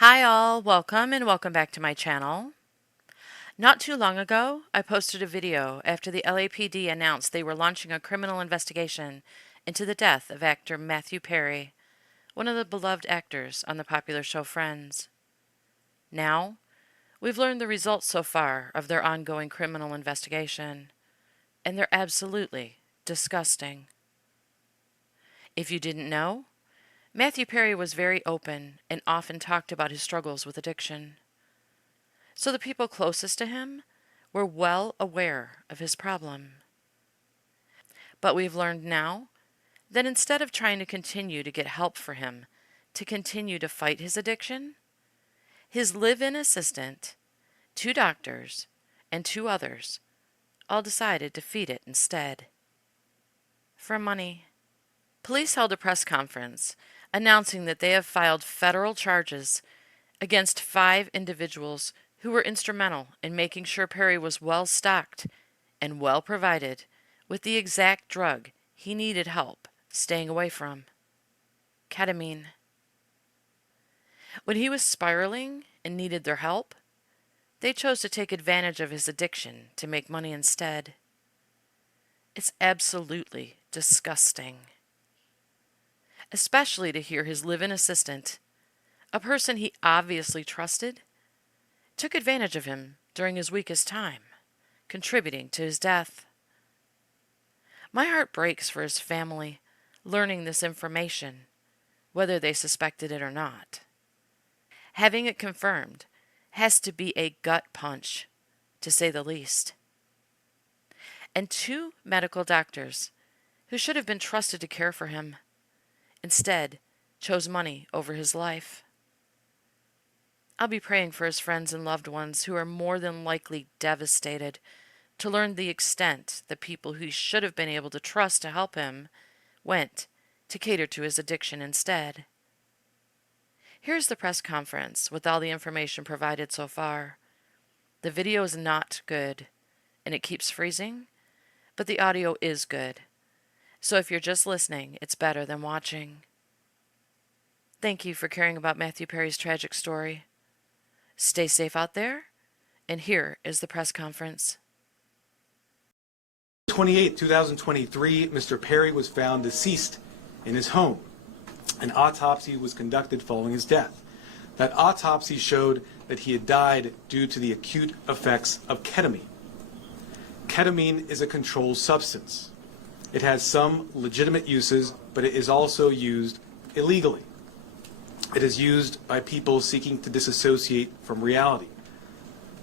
Hi all, welcome and welcome back to my channel. Not too long ago, I posted a video after the LAPD announced they were launching a criminal investigation into the death of actor Matthew Perry, one of the beloved actors on the popular show Friends. Now, we've learned the results so far of their ongoing criminal investigation, and they're absolutely disgusting. If you didn't know, Matthew Perry was very open and often talked about his struggles with addiction. So the people closest to him were well aware of his problem. But we've learned now that instead of trying to continue to get help for him to continue to fight his addiction, his live-in assistant, 2 doctors, and 2 others all decided to feed it instead. For money. Police held a press conference announcing that they have filed federal charges against 5 individuals who were instrumental in making sure Perry was well stocked and well provided with the exact drug he needed help staying away from: ketamine. When he was spiraling and needed their help, they chose to take advantage of his addiction to make money instead. It's absolutely disgusting. Especially to hear his live-in assistant, a person he obviously trusted, took advantage of him during his weakest time, contributing to his death. My heart breaks for his family learning this information, whether they suspected it or not. Having it confirmed has to be a gut punch, to say the least. And 2 medical doctors who should have been trusted to care for him instead chose money over his life. I'll be praying for his friends and loved ones who are more than likely devastated to learn the extent the people who should have been able to trust to help him went to cater to his addiction instead. Here's the press conference with all the information provided so far. The video is not good, and it keeps freezing, but the audio is good. So if you're just listening, it's better than watching. Thank you for caring about Matthew Perry's tragic story. Stay safe out there, and here is the press conference. 28, 2023, Mr. Perry was found deceased in his home. An autopsy was conducted following his death. That autopsy showed that he had died due to the acute effects of ketamine. Ketamine is a controlled substance. It has some legitimate uses, but it is also used illegally. It is used by people seeking to disassociate from reality.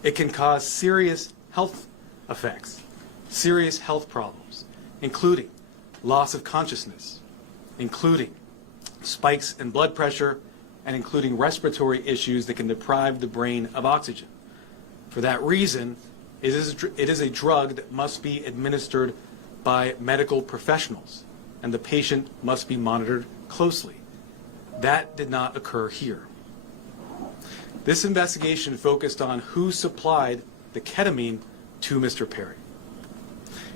It can cause serious health effects, serious health problems, including loss of consciousness, including spikes in blood pressure, and including respiratory issues that can deprive the brain of oxygen. For that reason, it is a drug that must be administered by medical professionals, and the patient must be monitored closely. That did not occur here. This investigation focused on who supplied the ketamine to Mr. Perry.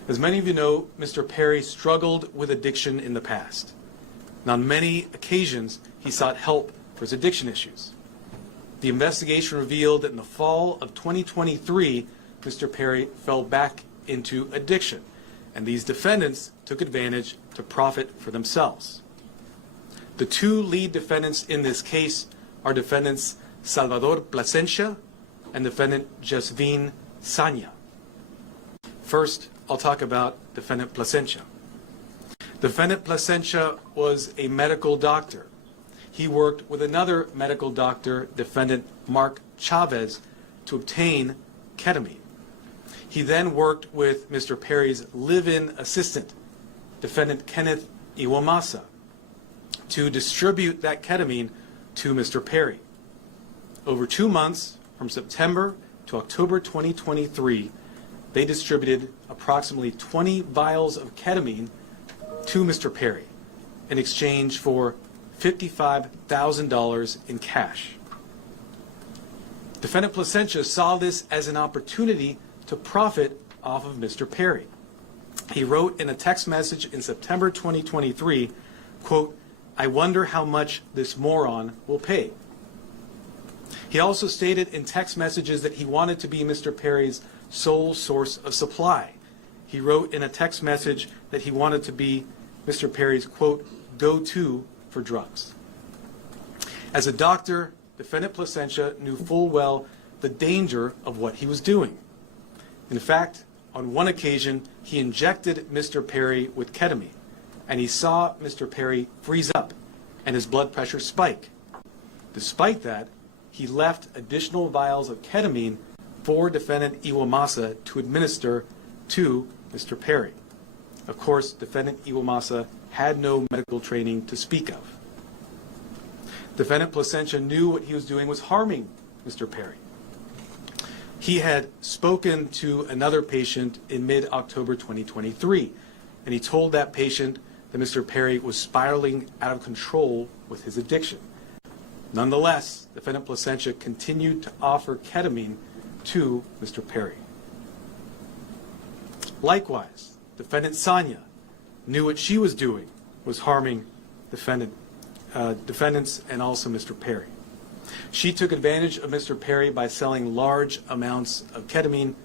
As many of you know, Mr. Perry struggled with addiction in the past. And on many occasions, he sought help for his addiction issues. The investigation revealed that in the fall of 2023, Mr. Perry fell back into addiction, and these defendants took advantage to profit for themselves. The 2 lead defendants in this case are defendants Salvador Plasencia and defendant Jasvin Sanya. First, I'll talk about defendant Plasencia. Defendant Plasencia was a medical doctor. He worked with another medical doctor, defendant Mark Chavez, to obtain ketamine. He then worked with Mr. Perry's live-in assistant, defendant Kenneth Iwamasa, to distribute that ketamine to Mr. Perry. Over 2 months, from September to October 2023, they distributed approximately 20 vials of ketamine to Mr. Perry in exchange for $55,000 in cash. Defendant Plasencia saw this as an opportunity to profit off of Mr. Perry. He wrote in a text message in September 2023, quote, "I wonder how much this moron will pay." He also stated in text messages that he wanted to be Mr. Perry's sole source of supply. He wrote in a text message that he wanted to be Mr. Perry's, quote, go-to for drugs. As a doctor, defendant Placentia knew full well the danger of what he was doing. In fact, on one occasion, he injected Mr. Perry with ketamine, and he saw Mr. Perry freeze up and his blood pressure spike. Despite that, he left additional vials of ketamine for defendant Iwamasa to administer to Mr. Perry. Of course, defendant Iwamasa had no medical training to speak of. Defendant Placentia knew what he was doing was harming Mr. Perry. He had spoken to another patient in mid-October 2023, and he told that patient that Mr. Perry was spiraling out of control with his addiction. Nonetheless, defendant Placentia continued to offer ketamine to Mr. Perry. Likewise, defendant Sonia knew what she was doing was harming defendants and also Mr. Perry. She took advantage of Mr. Perry by selling large amounts of ketamine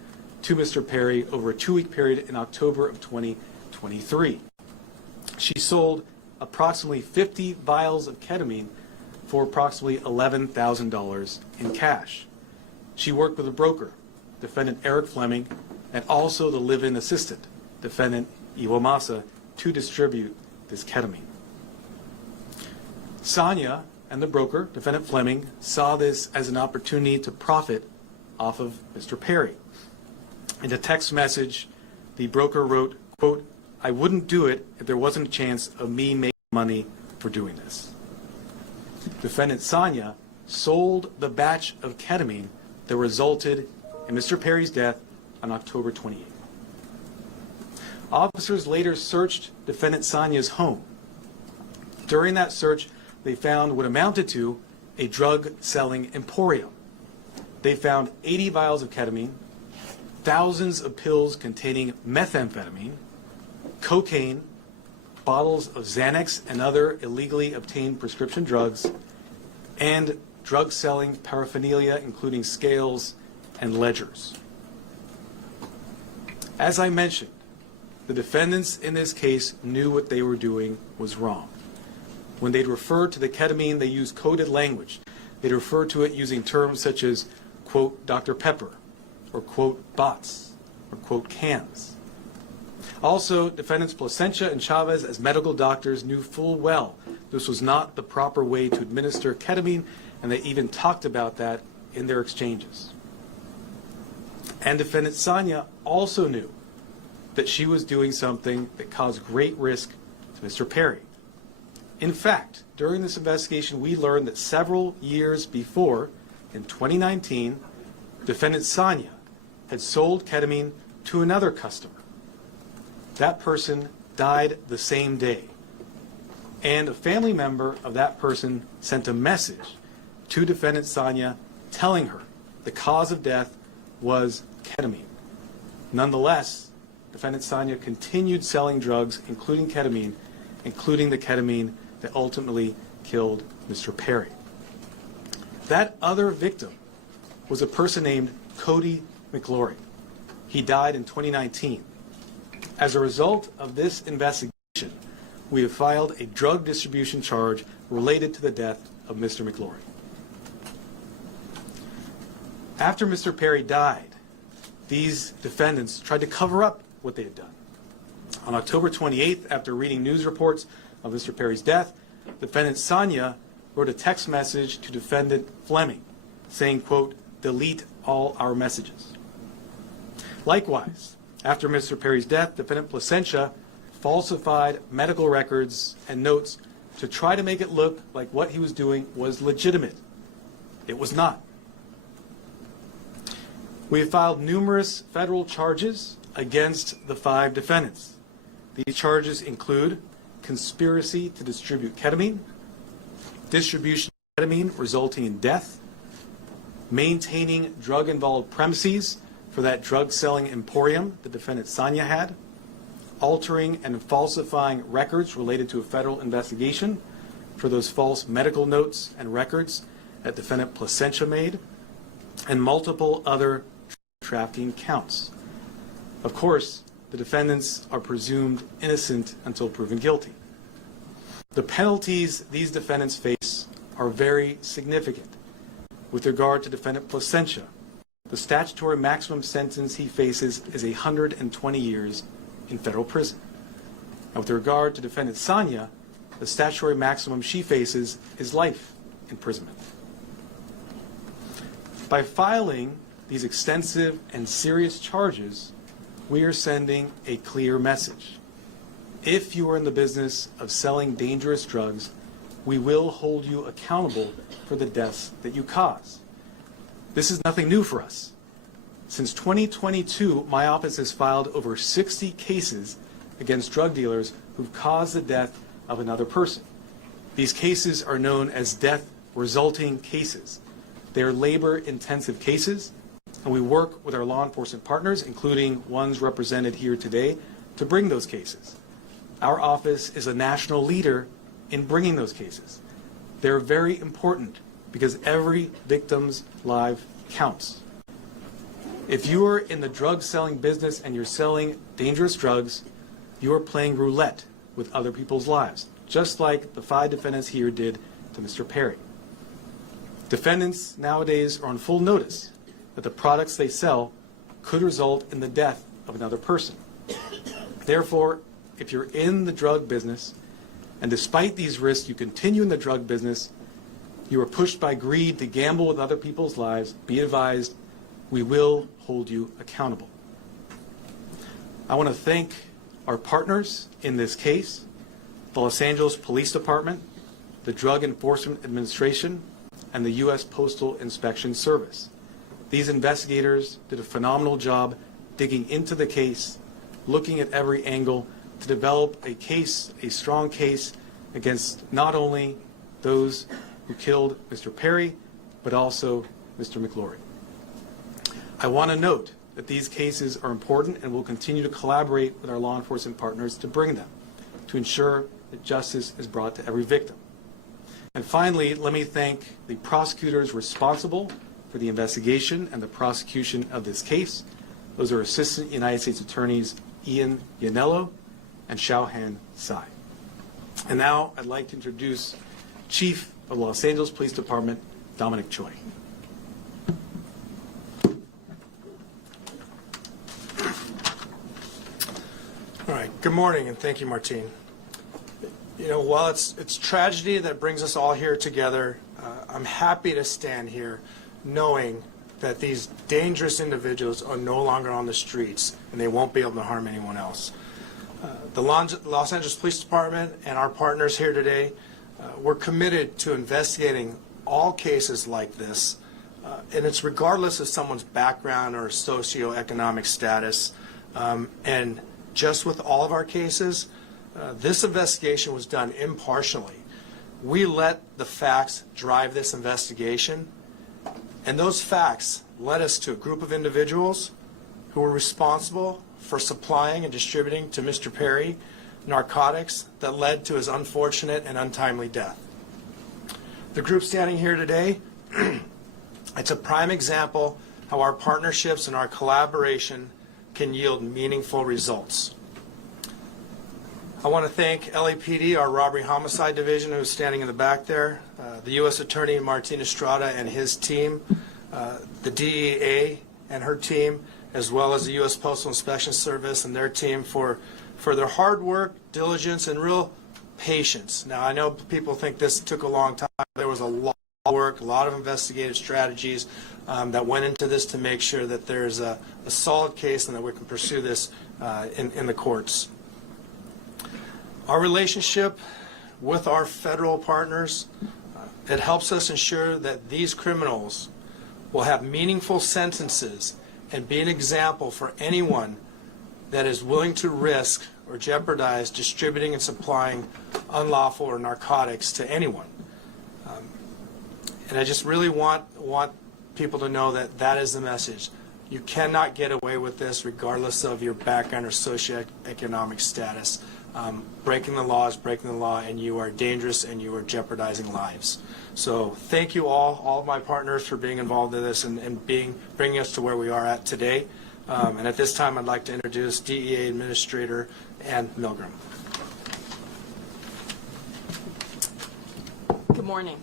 to Mr. Perry over a 2-week period in October of 2023. She sold approximately 50 vials of ketamine for approximately $11,000 in cash. She worked with a broker, defendant Eric Fleming, and also the live-in assistant, defendant Iwamasa, to distribute this ketamine. Sonia and the broker, defendant Fleming, saw this as an opportunity to profit off of Mr. Perry. In a text message, the broker wrote, quote, I wouldn't do it if there wasn't a chance of me making money for doing this. Defendant Sonia sold the batch of ketamine that resulted in Mr. Perry's death on October 28th. Officers later searched defendant Sonia's home. During that search, they found what amounted to a drug-selling emporium. They found 80 vials of ketamine, thousands of pills containing methamphetamine, cocaine, bottles of Xanax and other illegally obtained prescription drugs, and drug-selling paraphernalia, including scales and ledgers. As I mentioned, the defendants in this case knew what they were doing was wrong. When they'd refer to the ketamine, they used coded language. They'd refer to it using terms such as, quote, Dr. Pepper, or quote, bots, or quote, cans. Also, defendants Placentia and Chavez, as medical doctors, knew full well this was not the proper way to administer ketamine, and they even talked about that in their exchanges. And defendant Sonia also knew that she was doing something that caused great risk to Mr. Perry. In fact, during this investigation, we learned that several years before, in 2019, defendant Sonia had sold ketamine to another customer. That person died the same day. And a family member of that person sent a message to defendant Sonia telling her the cause of death was ketamine. Nonetheless, defendant Sonia continued selling drugs, including ketamine, including the ketamine that ultimately killed Mr. Perry. That other victim was a person named Cody McLaurin. He died in 2019. As a result of this investigation, we have filed a drug distribution charge related to the death of Mr. McLaurin. After Mr. Perry died, these defendants tried to cover up what they had done. On October 28th, after reading news reports of Mr. Perry's death, defendant Sonia wrote a text message to defendant Fleming saying, quote, delete all our messages. Likewise, after Mr. Perry's death, defendant Placentia falsified medical records and notes to try to make it look like what he was doing was legitimate. It was not. We have filed numerous federal charges against the 5 defendants. These charges include conspiracy to distribute ketamine, distribution of ketamine resulting in death, maintaining drug-involved premises for that drug-selling emporium the defendant Sonia had, altering and falsifying records related to a federal investigation for those false medical notes and records, that defendant Placentia made, and multiple other trafficking counts. Of course, the defendants are presumed innocent until proven guilty. The penalties these defendants face are very significant. With regard to defendant Placentia, the statutory maximum sentence he faces is 120 years in federal prison. And with regard to defendant Sonia, the statutory maximum she faces is life imprisonment. By filing these extensive and serious charges, we are sending a clear message. If you are in the business of selling dangerous drugs, we will hold you accountable for the deaths that you cause. This is nothing new for us. Since 2022, my office has filed over 60 cases against drug dealers who've caused the death of another person. These cases are known as death resulting cases. They are labor-intensive cases, and we work with our law enforcement partners, including ones represented here today, to bring those cases. Our office is a national leader in bringing those cases. They're very important because every victim's life counts. If you are in the drug selling business and you're selling dangerous drugs, you are playing roulette with other people's lives, just like the 5 defendants here did to Mr. Perry. Defendants nowadays are on full notice that the products they sell could result in the death of another person. Therefore, if you're in the drug business, and despite these risks you continue in the drug business, you are pushed by greed to gamble with other people's lives, be advised, we will hold you accountable. I want to thank our partners in this case, the Los Angeles Police Department, the Drug Enforcement Administration, and the U.S. Postal Inspection Service. These investigators did a phenomenal job digging into the case, looking at every angle to develop a case, a strong case, against not only those who killed Mr. Perry, but also Mr. McLaurin. I want to note that these cases are important and we'll continue to collaborate with our law enforcement partners to bring them, to ensure that justice is brought to every victim. And finally, let me thank the prosecutors responsible for the investigation and the prosecution of this case. Those are Assistant United States Attorneys Ian Yanello and Xiaohan Tsai. And now I'd like to introduce Chief of the Los Angeles Police Department, Dominic Choi. All right, good morning and thank you, Martine. You know, while it's tragedy that brings us all here together, I'm happy to stand here knowing that these dangerous individuals are no longer on the streets and they won't be able to harm anyone else. The Los Angeles Police Department and our partners here today, we're committed to investigating all cases like this, and it's regardless of someone's background or socioeconomic status. And just with all of our cases, this investigation was done impartially. We let the facts drive this investigation, and those facts led us to a group of individuals who were responsible for supplying and distributing to Mr. Perry narcotics that led to his unfortunate and untimely death. The group standing here today, it's a prime example how our partnerships and our collaboration can yield meaningful results. I want to thank LAPD, our Robbery Homicide Division, who's standing in the back there, the U.S. Attorney Martin Estrada and his team, the DEA and her team, as well as the U.S. Postal Inspection Service and their team for their hard work, diligence, and real patience. Now, I know people think this took a long time. There was a lot of work, a lot of investigative strategies that went into this to make sure that there's a solid case and that we can pursue this in the courts. Our relationship with our federal partners, it helps us ensure that these criminals will have meaningful sentences and be an example for anyone that is willing to risk or jeopardize distributing and supplying unlawful or narcotics to anyone. And I just really want people to know that that is the message. You cannot get away with this regardless of your background or socioeconomic status. breaking the law is breaking the law, and you are dangerous and you are jeopardizing lives. So thank you all of my partners for being involved in this and bringing us to where we are at today. And at this time, I'd like to introduce DEA Administrator Ann Milgram. Good morning.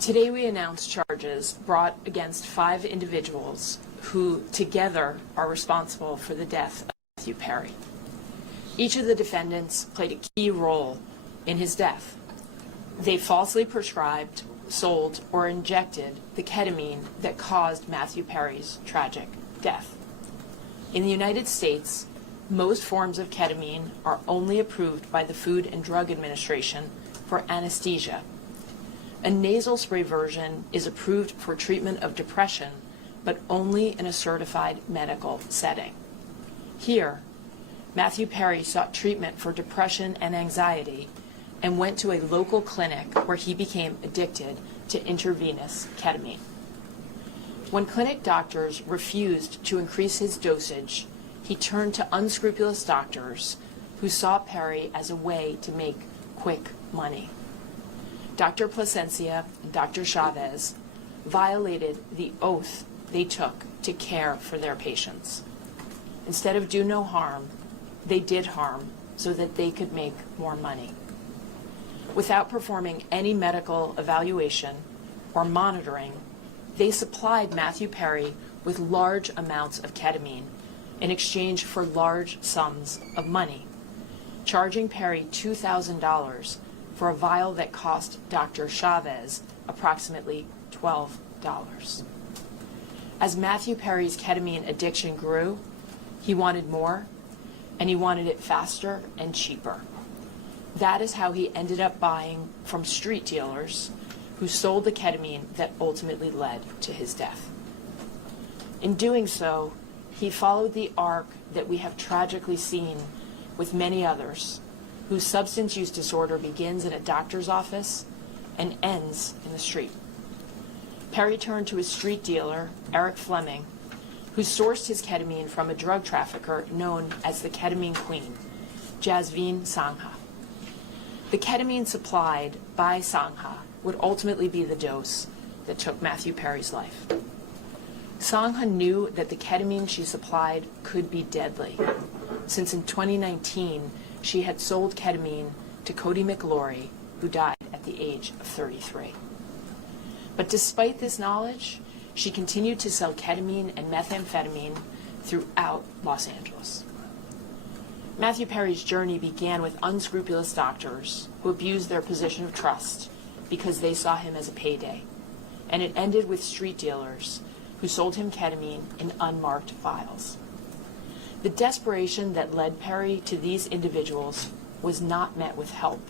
Today we announce charges brought against 5 individuals who together are responsible for the death of Matthew Perry. Each of the defendants played a key role in his death. They falsely prescribed, sold, or injected the ketamine that caused Matthew Perry's tragic death. In the United States, most forms of ketamine are only approved by the Food and Drug Administration for anesthesia. A nasal spray version is approved for treatment of depression, but only in a certified medical setting. Here, Matthew Perry sought treatment for depression and anxiety and went to a local clinic where he became addicted to intravenous ketamine. When clinic doctors refused to increase his dosage, he turned to unscrupulous doctors who saw Perry as a way to make quick money. Dr. Plasencia and Dr. Chavez violated the oath they took to care for their patients. Instead of do no harm, they did harm so that they could make more money. Without performing any medical evaluation or monitoring, they supplied Matthew Perry with large amounts of ketamine in exchange for large sums of money, charging Perry $2,000 for a vial that cost Dr. Chavez approximately $12. As Matthew Perry's ketamine addiction grew, he wanted more, and he wanted it faster and cheaper. That is how he ended up buying from street dealers who sold the ketamine that ultimately led to his death. In doing so, he followed the arc that we have tragically seen with many others, whose substance use disorder begins in a doctor's office and ends in the street. Perry turned to his street dealer, Eric Fleming, who sourced his ketamine from a drug trafficker known as the Ketamine Queen, Jasveen Sangha. The ketamine supplied by Sangha would ultimately be the dose that took Matthew Perry's life. Sangha knew that the ketamine she supplied could be deadly, since in 2019 she had sold ketamine to Cody McLaury, who died at the age of 33. But despite this knowledge, she continued to sell ketamine and methamphetamine throughout Los Angeles. Matthew Perry's journey began with unscrupulous doctors who abused their position of trust because they saw him as a payday, and it ended with street dealers who sold him ketamine in unmarked vials. The desperation that led Perry to these individuals was not met with help,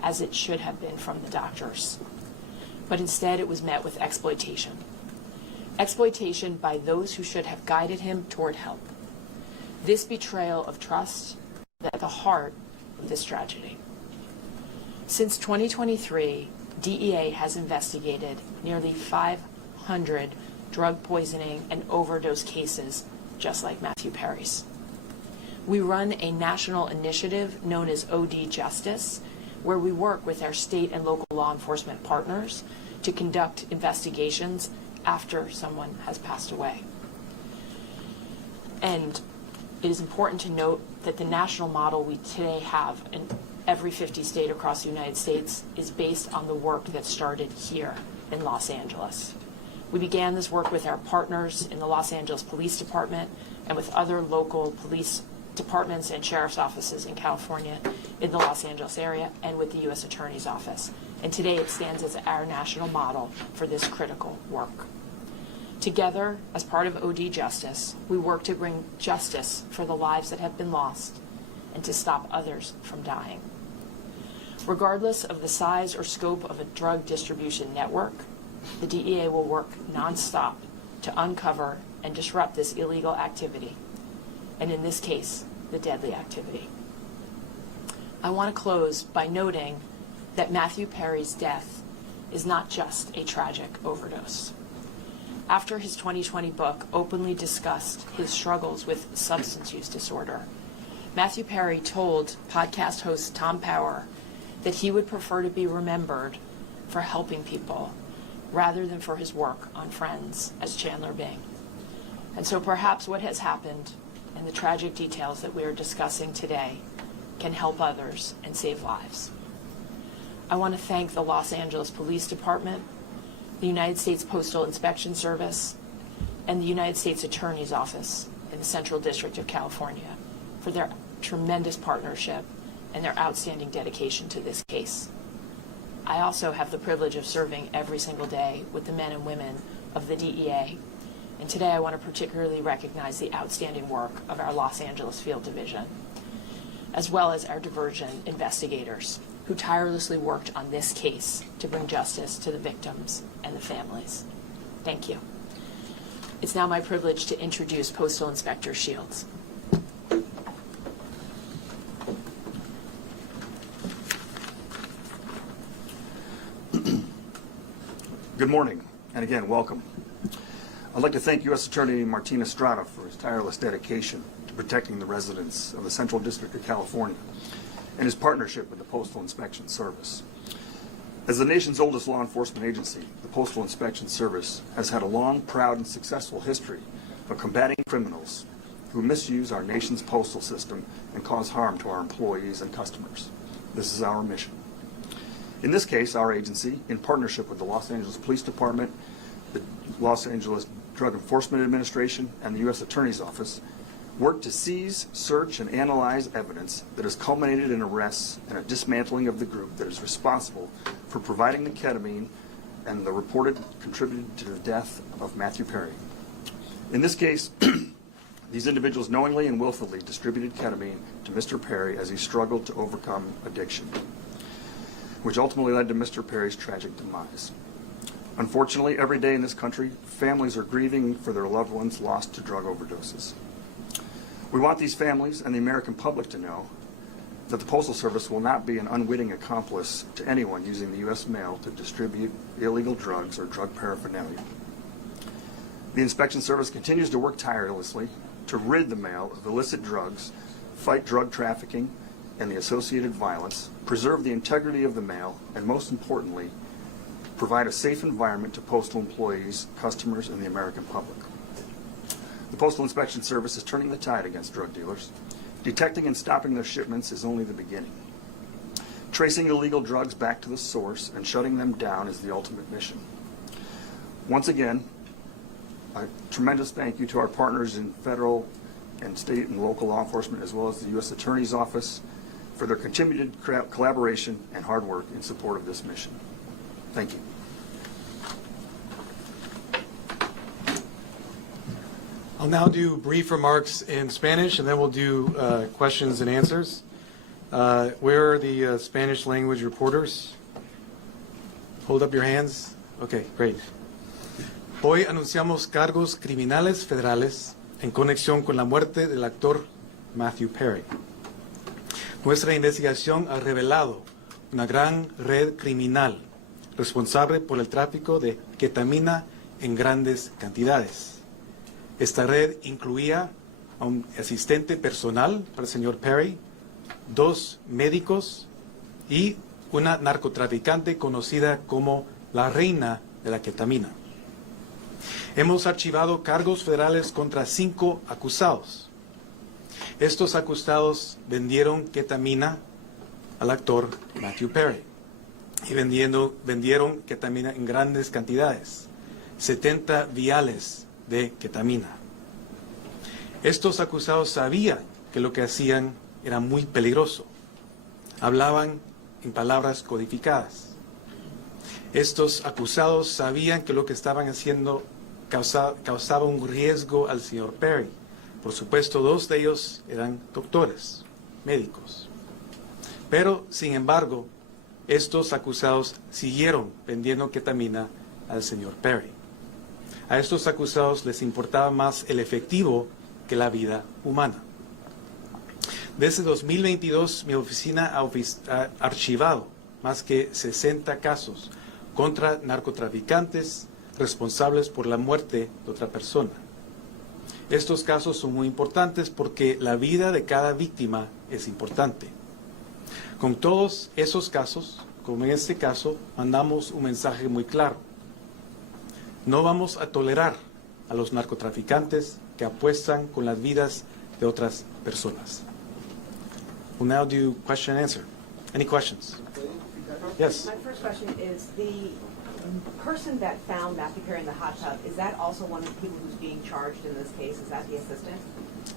as it should have been from the doctors, but instead it was met with exploitation. Exploitation by those who should have guided him toward help. This betrayal of trust is at the heart of this tragedy. Since 2023, DEA has investigated nearly 500 drug poisoning and overdose cases just like Matthew Perry's. We run a national initiative known as OD Justice, where we work with our state and local law enforcement partners to conduct investigations after someone has passed away. And it is important to note that the national model we today have in every 50 state across the United States is based on the work that started here in Los Angeles. We began this work with our partners in the Los Angeles Police Department and with other local police departments and sheriff's offices in California, in the Los Angeles area, and with the U.S. Attorney's Office. And today it stands as our national model for this critical work. Together, as part of OD Justice, we work to bring justice for the lives that have been lost and to stop others from dying. Regardless of the size or scope of a drug distribution network, the DEA will work nonstop to uncover and disrupt this illegal activity, and in this case, the deadly activity. I want to close by noting that Matthew Perry's death is not just a tragic overdose. After his 2020 book openly discussed his struggles with substance use disorder, Matthew Perry told podcast host Tom Power that he would prefer to be remembered for helping people rather than for his work on Friends as Chandler Bing. And so perhaps what has happened and the tragic details that we are discussing today can help others and save lives. I want to thank the Los Angeles Police Department, the United States Postal Inspection Service, and the United States Attorney's Office in the Central District of California for their tremendous partnership and their outstanding dedication to this case. I also have the privilege of serving every single day with the men and women of the DEA, and today I want to particularly recognize the outstanding work of our Los Angeles Field Division, as well as our diversion investigators who tirelessly worked on this case to bring justice to the victims and the families. Thank you. It's now my privilege to introduce Postal Inspector Shields. Good morning, and again, welcome. I'd like to thank U.S. Attorney Martin Estrada for his tireless dedication to protecting the residents of the Central District of California and his partnership with the Postal Inspection Service. As the nation's oldest law enforcement agency, the Postal Inspection Service has had a long, proud, and successful history of combating criminals who misuse our nation's postal system and cause harm to our employees and customers. This is our mission. In this case, our agency, in partnership with the Los Angeles Police Department, the Los Angeles Drug Enforcement Administration, and the U.S. Attorney's Office, worked to seize, search, and analyze evidence that has culminated in arrests and a dismantling of the group that is responsible for providing the ketamine and the reported contributed to the death of Matthew Perry. In this case, these individuals knowingly and willfully distributed ketamine to Mr. Perry as he struggled to overcome addiction, which ultimately led to Mr. Perry's tragic demise. Unfortunately, every day in this country, families are grieving for their loved ones lost to drug overdoses. We want these families and the American public to know that the Postal Service will not be an unwitting accomplice to anyone using the U.S. mail to distribute illegal drugs or drug paraphernalia. The Inspection Service continues to work tirelessly to rid the mail of illicit drugs, fight drug trafficking and the associated violence, preserve the integrity of the mail, and most importantly, provide a safe environment to postal employees, customers, and the American public. The Postal Inspection Service is turning the tide against drug dealers. Detecting and stopping their shipments is only the beginning. Tracing illegal drugs back to the source and shutting them down is the ultimate mission. Once again, a tremendous thank you to our partners in federal and state and local law enforcement, as well as the U.S. Attorney's Office, for their continued collaboration and hard work in support of this mission. Thank you. I'll now do brief remarks in Spanish, and then we'll do questions and answers. Where are the Spanish language reporters? Hold up your hands. Okay, great. Hoy anunciamos cargos criminales federales en conexión con la muerte del actor Matthew Perry. Nuestra investigación ha revelado una gran red criminal responsable por el tráfico de ketamina en grandes cantidades. Esta red incluía a un asistente personal para el señor Perry, 2 médicos y una narcotraficante conocida como la reina de la ketamina. Hemos archivado cargos federales contra 5 acusados. Estos acusados vendieron ketamina al actor Matthew Perry y vendieron ketamina en grandes cantidades, 70 viales de ketamina. Estos acusados sabían que lo que hacían era muy peligroso. Hablaban en palabras codificadas. Estos acusados sabían que lo que estaban haciendo causaba un riesgo al señor Perry. Por supuesto, 2 de ellos eran doctores, médicos. Pero, sin embargo, estos acusados siguieron vendiendo ketamina al señor Perry. A estos acusados les importaba más el efectivo que la vida humana. Desde 2022, mi oficina ha archivado más que 60 casos contra narcotraficantes responsables por la muerte de otra persona. Estos casos son muy importantes porque la vida de cada víctima es importante. Con todos esos casos, como en este caso, mandamos un mensaje muy claro. No vamos a tolerar a los narcotraficantes que apuestan con las vidas de otras personas. We'll now do question and answer. Any questions? Yes. My first question is, the person that found Matthew Perry in the hot tub, is that also one of the people who's being charged in this case? Is that the assistant?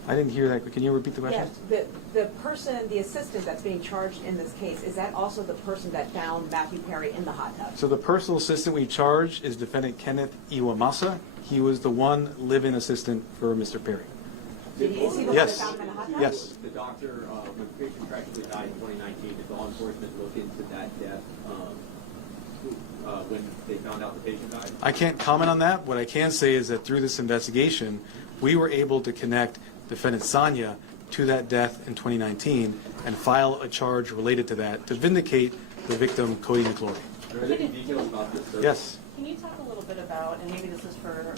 I didn't hear that. Can you repeat the question? Yes, the person, the assistant that's being charged in this case, is that also the person that found Matthew Perry in the hot tub? So the personal assistant we charged is defendant Kenneth Iwamasa. He was the one live-in assistant for Mr. Perry. Is he the one that Yes. found him in the hot tub? Yes. The doctor, when the patient tragically died in 2019, did law enforcement look into that death when they found out the patient died? I can't comment on that. What I can say is that through this investigation, we were able to connect defendant Sanya to that death in 2019 and file a charge related to that to vindicate the victim, Cody McClory. Are there any details about this? Yes. Can you talk a little bit about, and maybe this is for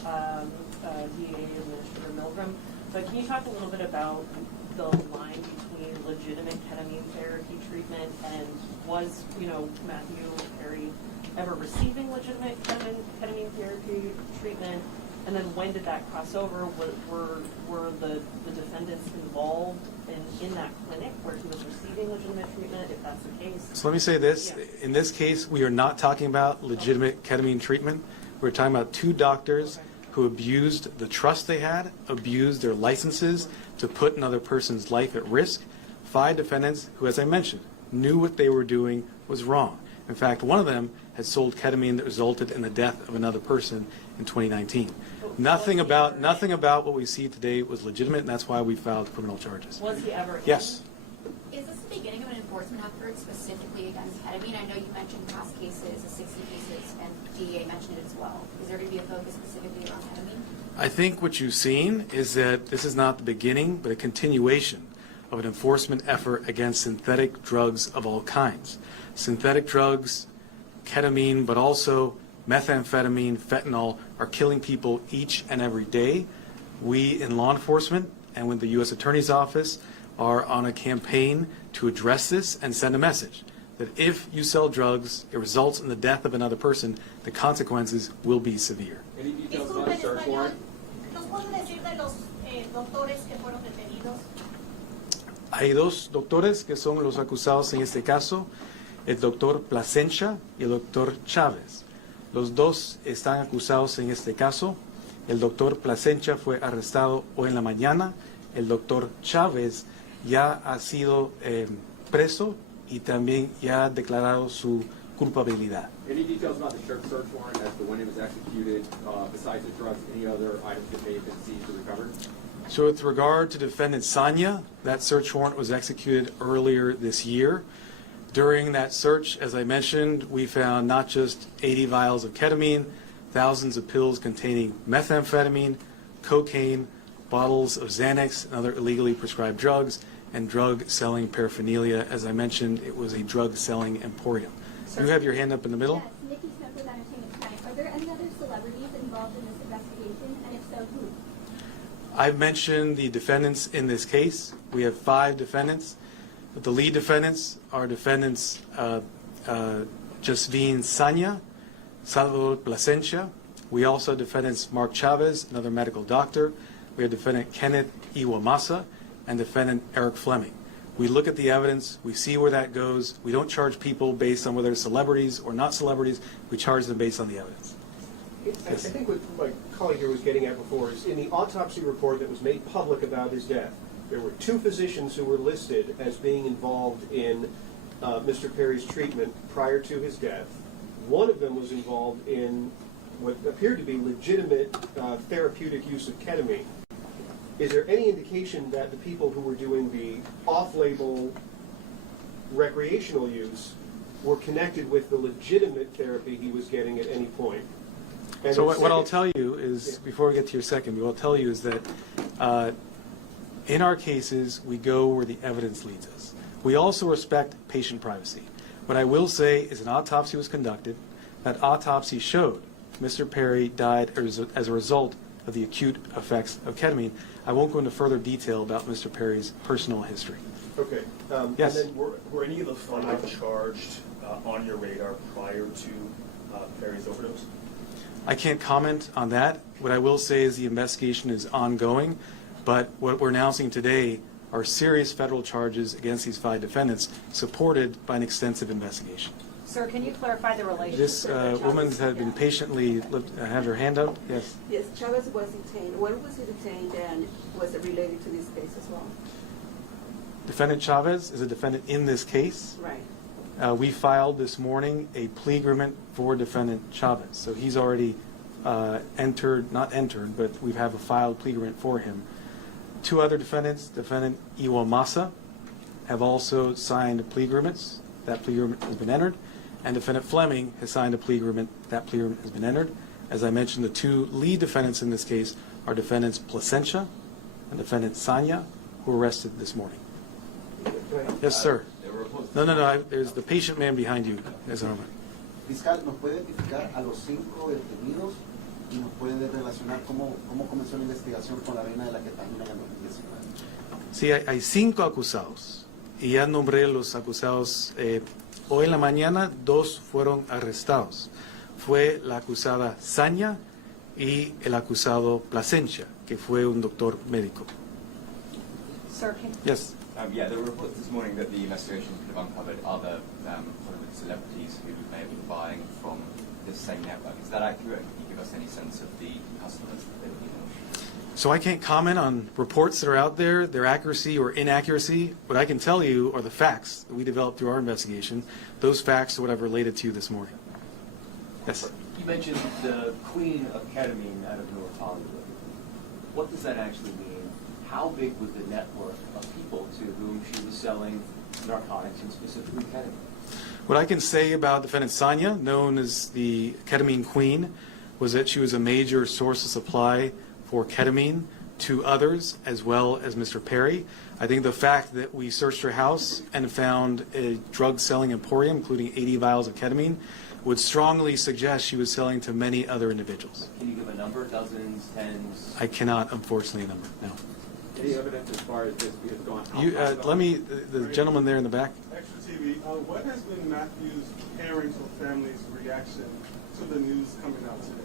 DA Administrator Milgram, but can you talk a little bit about the line between legitimate ketamine therapy treatment and was, Matthew Perry ever receiving legitimate ketamine therapy treatment? And then when did that cross over? Were the defendants involved in that clinic where he was receiving legitimate treatment, if that's the case? So let me say this. Yes. In this case, we are not talking about legitimate ketamine treatment. We're talking about two doctors who abused the trust they had, abused their licenses to put another person's life at risk. 5 defendants who, as I mentioned, knew what they were doing was wrong. In fact, one of them had sold ketamine that resulted in the death of another person in 2019. Nothing about what we see today was legitimate, and that's why we filed criminal charges. Was he ever? Yes. Is this the beginning of an enforcement effort specifically against ketamine? I know you mentioned past cases, the 60 cases, and DEA mentioned it as well. Is there going to be a focus specifically around ketamine? I think what you've seen is that this is not the beginning, but a continuation of an enforcement effort against synthetic drugs of all kinds. Synthetic drugs, ketamine, but also methamphetamine, fentanyl, are killing people each and every day. We in law enforcement and with the U.S. Attorney's Office are on a campaign to address this and send a message that if you sell drugs, it results in the death of another person, the consequences will be severe. Any details about a search warrant? ¿Nos puede decir de los doctores que fueron detenidos? Hay 2 doctores que son los acusados en este caso, el doctor Plasencia y el doctor Chávez. Los 2 están acusados en este caso. El doctor Plasencia fue arrestado hoy en la mañana. El doctor Chávez ya ha sido preso y también ya ha declarado su culpabilidad. Any details about the search warrant as to when it was executed, besides the drugs, any other items that may have been seized or recovered? So with regard to defendant Sanya, that search warrant was executed earlier this year. During that search, as I mentioned, we found not just 80 vials of ketamine, thousands of pills containing methamphetamine, cocaine, bottles of Xanax and other illegally prescribed drugs, and drug-selling paraphernalia. As I mentioned, it was a drug-selling emporium. You have your hand up in the middle. Yes, Nikki Smith with Entertainment Tonight. Are there any other celebrities involved in this investigation, and if so, who? I've mentioned the defendants in this case. We have 5 defendants. The lead defendants are defendants Jasvin Sanya, Salvador Plasencia. We also have defendants Mark Chavez, another medical doctor. We have defendant Kenneth Iwamasa and defendant Eric Fleming. We look at the evidence, we see where that goes. We don't charge people based on whether they're celebrities or not celebrities. We charge them based on the evidence. I think what my colleague here was getting at before is in the autopsy report that was made public about his death, there were 2 physicians who were listed as being involved in Mr. Perry's treatment prior to his death. One of them was involved in what appeared to be legitimate therapeutic use of ketamine. Is there any indication that the people who were doing the off-label recreational use were connected with the legitimate therapy he was getting at any point? And So then what I'll second- tell you is, Yeah. before we get to your second, what I'll tell you is that in our cases, we go where the evidence leads us. We also respect patient privacy. What I will say is an autopsy was conducted. That autopsy showed Mr. Perry died as a result of the acute effects of ketamine. I won't go into further detail about Mr. Perry's personal history. Okay. Yes. And then were any of the five charged on your radar prior to Perry's overdose? I can't comment on that. What I will say is the investigation is ongoing, but what we're announcing today are serious federal charges against these five defendants, supported by an extensive investigation. Sir, can you clarify the relationship? This woman has been patiently had her hand up. Yes. Yes, Chavez was detained. When was he detained, and was it related to this case as well? Defendant Chavez is a defendant in this case. Right. We filed this morning a plea agreement for defendant Chavez. So he's already not entered, but we have a filed plea agreement for him. Two other defendants, defendant Iwamasa, have also signed plea agreements. That plea agreement has been entered. And defendant Fleming has signed a plea agreement. That plea agreement has been entered. As I mentioned, the two lead defendants in this case are defendants Placencia and defendant Sanya, who were arrested this morning. Yes, sir. No. There's the patient man behind you. Yes, sir. Fiscal, ¿nos puede identificar a los 5 detenidos y nos puede relacionar cómo comenzó la investigación con la reina de la ketamina en el 2019? Sí, hay 5 acusados y ya nombré los acusados. Hoy en la mañana 2 fueron arrestados. Fue la acusada Sanya y el acusado Placencia, que fue un doctor médico. Sir, can Yes. Yeah, there were reports this morning that the investigation could have uncovered other Hollywood celebrities who may have been buying from this same network. Is that accurate? Can you give us any sense of the customers that they were dealing with? So I can't comment on reports that are out there, their accuracy or inaccuracy. What I can tell you are the facts that we developed through our investigation. Those facts are what I've related to you this morning. Yes. You mentioned the queen of ketamine out of North Hollywood. What does that actually mean? How big was the network of people to whom she was selling narcotics and specifically ketamine? What I can say about defendant Sanya, known as the ketamine queen, was that she was a major source of supply for ketamine to others as well as Mr. Perry. I think the fact that we searched her house and found a drug selling emporium, including 80 vials of ketamine, would strongly suggest she was selling to many other individuals. Can you give a number? Dozens, tens? I cannot, unfortunately, a number, no. Any evidence as far as this has gone? Let me, the gentleman there in the back. Extra TV, what has been Matthew's parents or family's reaction to the news coming out today?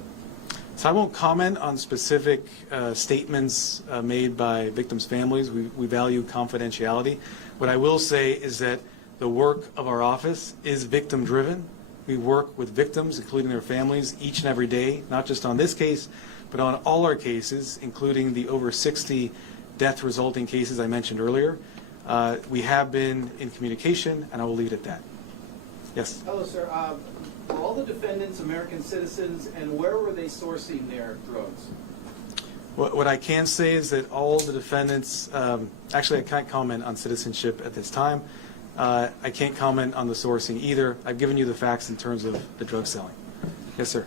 So I won't comment on specific statements made by victims' families. We value confidentiality. What I will say is that the work of our office is victim-driven. We work with victims, including their families, each and every day, not just on this case, but on all our cases, including the over 60 death-resulting cases I mentioned earlier. We have been in communication, and I will leave it at that. Yes? Hello, sir. Were all the defendants American citizens, and where were they sourcing their drugs? What I can say is that all the defendants, actually I can't comment on citizenship at this time. I can't comment on the sourcing either. I've given you the facts in terms of the drug selling. Yes, sir.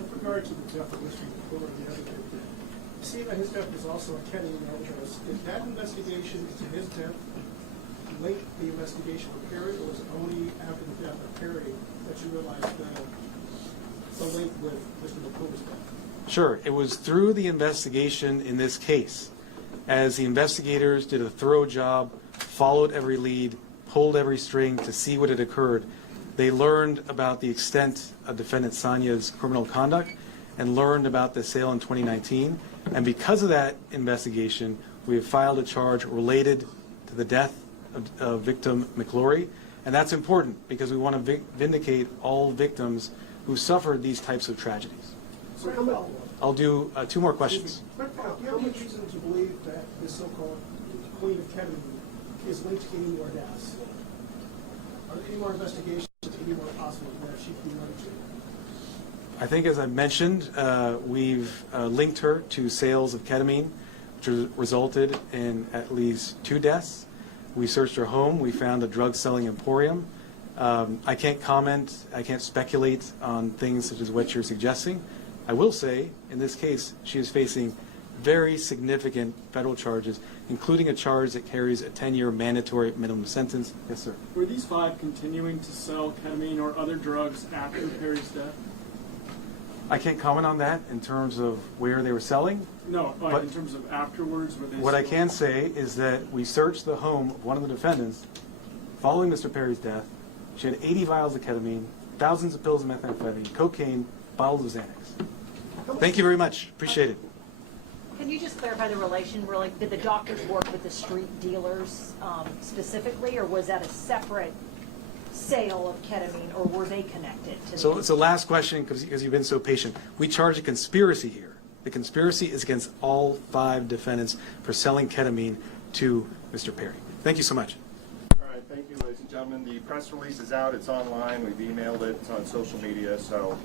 With regard to the death of Mr. McClure and the other victim, you see that his death was also a ketamine overdose. Did that investigation into his death link the investigation with Perry, or was it only after the death of Perry that you realized the link with Mr. McClure's death? Sure. It was through the investigation in this case, as the investigators did a thorough job, followed every lead, pulled every string to see what had occurred. They learned about the extent of defendant Sanya's criminal conduct and learned about the sale in 2019. And because of that investigation, we have filed a charge related to the death of victim McClure. And that's important because we want to vindicate all victims who suffered these types of tragedies. I'll do 2 more questions. Do you have any reason to believe that this so-called queen of ketamine is linked to any more deaths? Are there any more investigations into any more possible where she could be linked to? I think, as I mentioned, we've linked her to sales of ketamine, which resulted in at least 2 deaths. We searched her home. We found a drug-selling emporium. I can't comment. I can't speculate on things such as what you're suggesting. I will say, in this case, she is facing very significant federal charges, including a charge that carries a 10-year mandatory minimum sentence. Yes, sir. Were these 5 continuing to sell ketamine or other drugs after Perry's death? I can't comment on that in terms of where they were selling. No, But- in terms of afterwards, were they What I still- can say is that we searched the home of one of the defendants following Mr. Perry's death. She had 80 vials of ketamine, thousands of pills of methamphetamine, cocaine, bottles of Xanax. Thank you very much. Appreciate it. Can you just clarify the relation, really? Did the doctors work with the street dealers specifically, or was that a separate sale of ketamine, or were they connected to So the- it's the last question because you've been so patient. We charge a conspiracy here. The conspiracy is against all 5 defendants for selling ketamine to Mr. Perry. Thank you so much. All right, thank you, ladies and gentlemen. The press release is out. It's online. We've emailed it. It's on social media. So